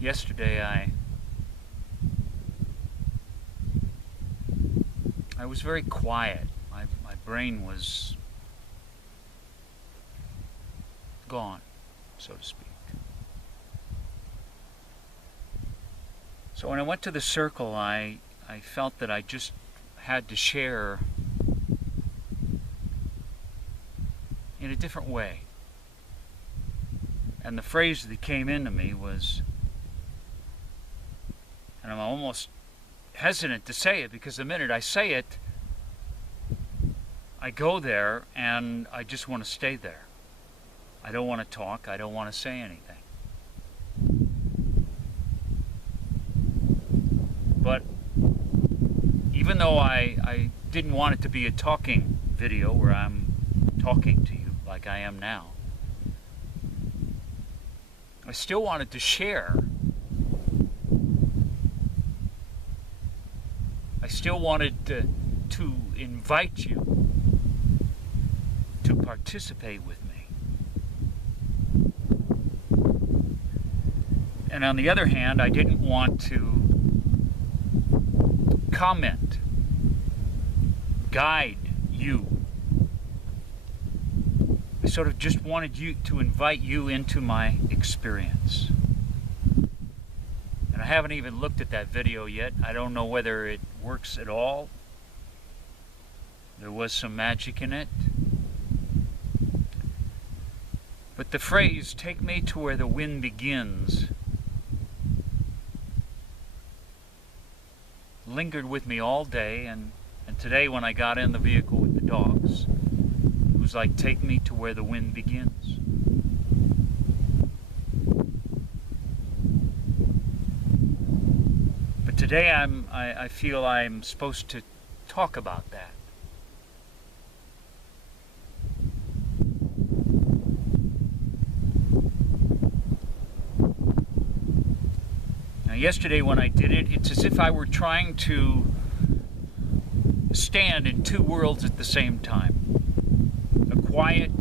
Yesterday I was very quiet. My brain was gone, so to speak. So when I went to the circle, I felt that I just had to share in a different way. And the phrase that came into me was, and I'm almost hesitant to say it because the minute I say it, I go there and I just want to stay there. I don't want to talk, I don't want to say anything. But even though I didn't want it to be a talking video where I'm talking to you like I am now, I still wanted to share. I still wanted to invite you to participate with me. And on the other hand, I didn't want to comment, guide you. I sort of just wanted you to invite you into my experience. And I haven't even looked at that video yet. I don't know whether it works at all. There was some magic in it. But the phrase, "take me to where the wind begins," lingered with me all day, and today when I got in the vehicle with the dogs, it was like, take me to where the wind begins. But today I feel I'm supposed to talk about that. Yesterday when I did it, it's as if I were trying to stand in two worlds at the same time. A quiet,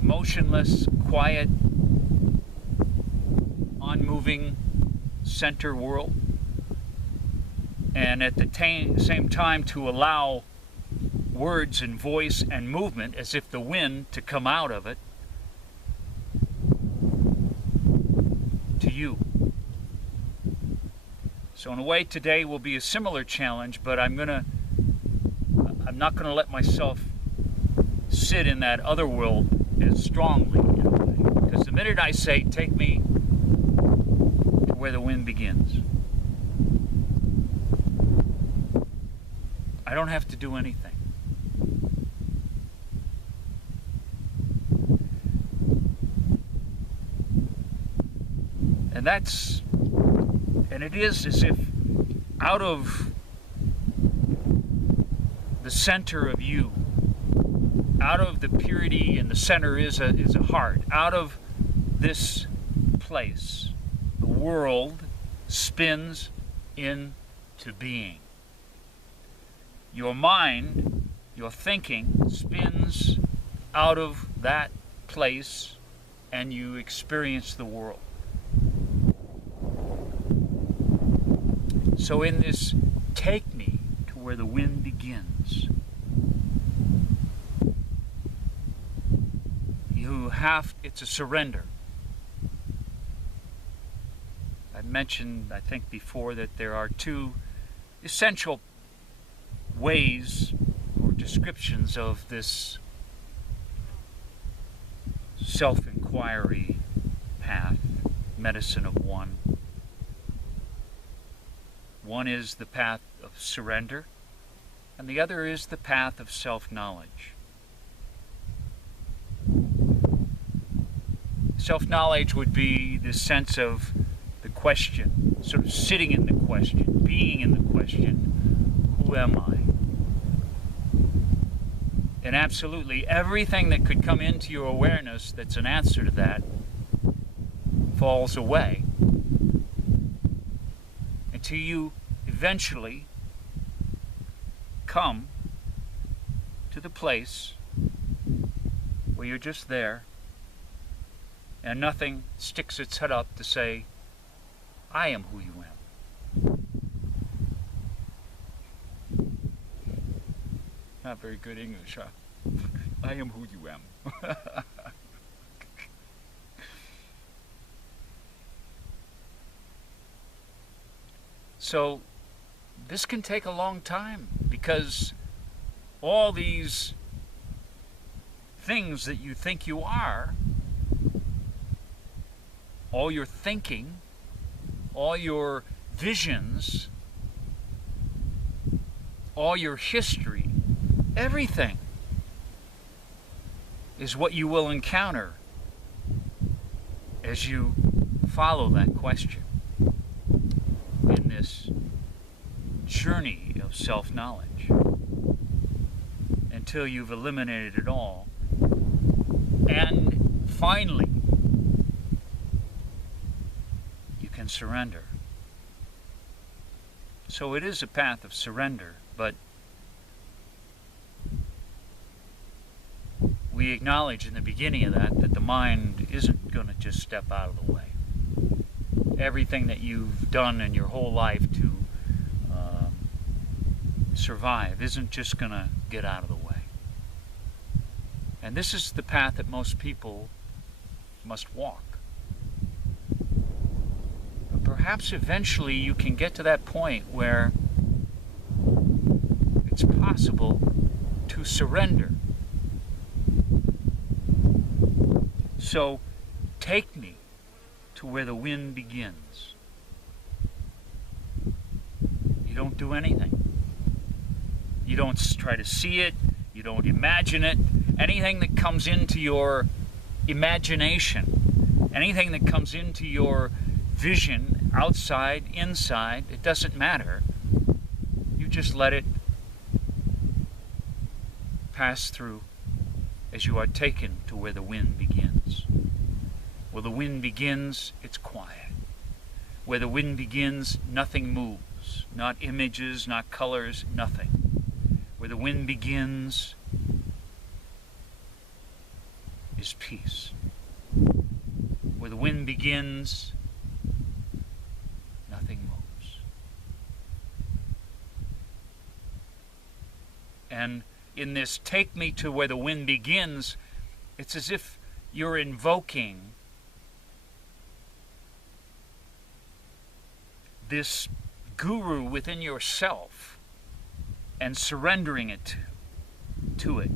motionless, quiet, unmoving center world. And at the same time to allow words and voice and movement as if the wind to come out of it to you. So in a way, today will be a similar challenge, but I'm not gonna let myself sit in that other world as strongly, in a way. Because the minute I say, take me to where the wind begins, I don't have to do anything. And it is as if out of the center of you, out of the purity, and the center is a heart, out of this place, the world spins into being. Your mind, your thinking, spins out of that place, and you experience the world. So in this, take me to where the wind begins, it's a surrender. I mentioned, I think before, that there are two essential ways or descriptions of this self-inquiry path, medicine of one. One is the path of surrender, and the other is the path of self-knowledge. Self-knowledge would be the sense of the question, sort of sitting in the question, being in the question, who am I? And absolutely everything that could come into your awareness that's an answer to that falls away until you eventually come to the place where you're just there and nothing sticks its head up to say, I am who you am. Not very good English, huh? I am who you am. So this can take a long time, because all these things that you think you are, all your thinking, all your visions, all your history, everything is what you will encounter as you follow that question in this journey of self-knowledge, until you've eliminated it all. And finally, you can surrender. So it is a path of surrender, but we acknowledge in the beginning of that the mind isn't going to just step out of the way. Everything that you've done in your whole life to survive isn't just going to get out of the way. And this is the path that most people must walk. But perhaps eventually you can get to that point where it's possible to surrender. So take me to where the wind begins. You don't do anything. You don't try to see it. You don't imagine it. Anything that comes into your imagination, anything that comes into your vision, outside, inside, it doesn't matter. You just let it pass through as you are taken to where the wind begins. Where the wind begins, it's quiet. Where the wind begins, nothing moves. Not images, not colors, nothing. Where the wind begins is peace. Where the wind begins, nothing moves. And in this take me to where the wind begins, it's as if you're invoking this guru within yourself and surrendering it to it.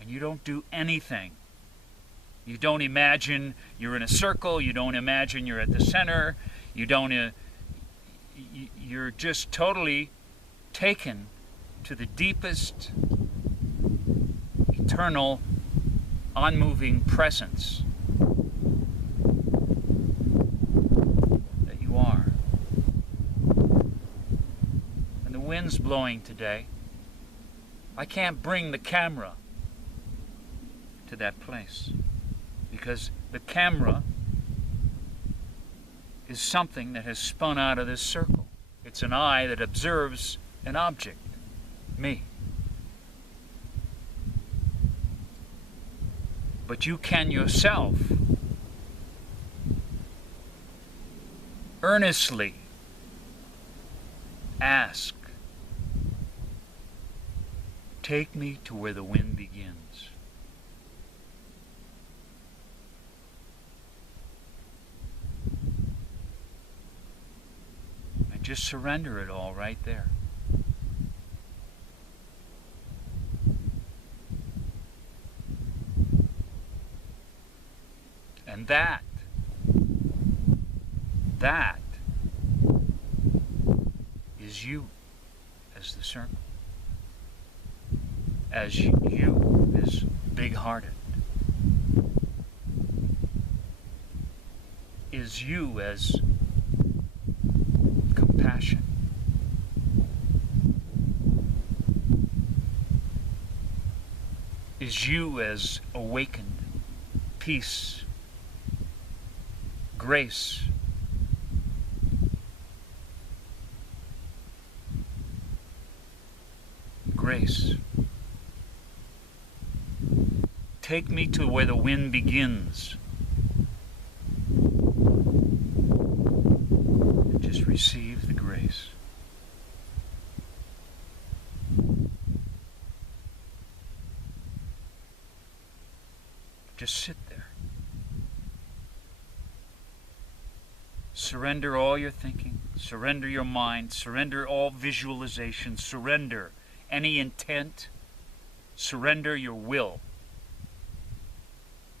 And you don't do anything. You don't imagine you're in a circle. You don't imagine you're at the center. You don't. You're just totally taken to the deepest, eternal, unmoving presence that you are. And the wind's blowing today. I can't bring the camera to that place, because the camera is something that has spun out of this circle. It's an eye that observes an object, me. But you can yourself earnestly ask, take me to where the wind begins. And just surrender it all right there. And that is you as the circle. As you as big-hearted. Is you as compassion. Is you as awakened, peace, grace, grace. Take me to where the wind begins. And just receive the grace. Just sit there. Surrender all your thinking. Surrender your mind. Surrender all visualization. Surrender any intent. Surrender your will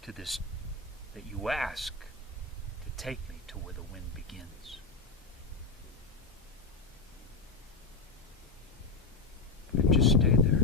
to this that you ask to take me to where the wind begins. And just stay there.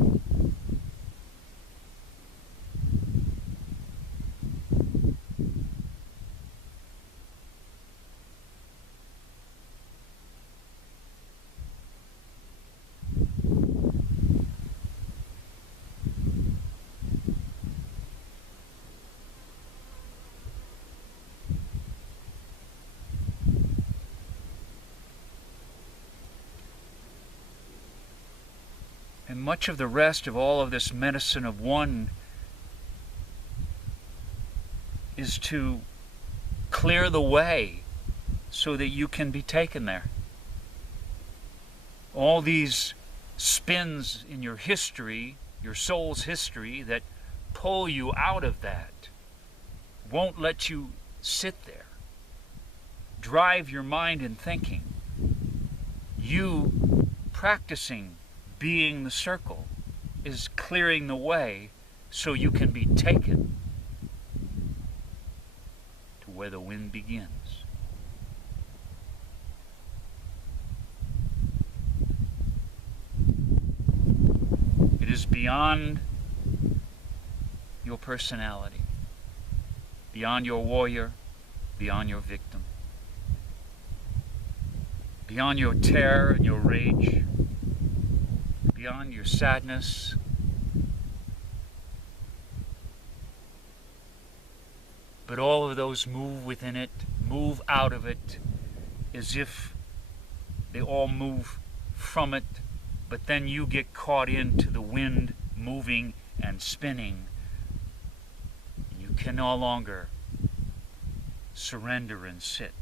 And much of the rest of all of this medicine of one is to clear the way so that you can be taken there. All these spins in your history, your soul's history, that pull you out of that, won't let you sit there. Drive your mind and thinking. You practicing being the circle is clearing the way so you can be taken to where the wind begins. It is beyond your personality, beyond your warrior, beyond your victim, beyond your terror and your rage, beyond your sadness, but all of those move within it, move out of it, as if they all move from it, but then you get caught into the wind moving and spinning. You can no longer surrender and sit.